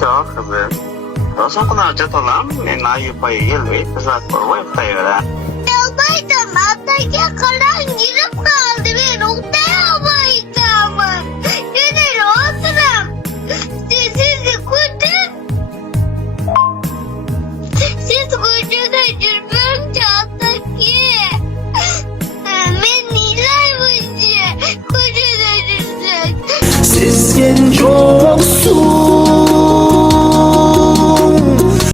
Çok kızım. Olsun kuna çatalam. Ne nayi payı gelmeyi. Kızak koyma yaptayı da. Yoldaydın. Hatta kalan girip kaldı. Bir nokta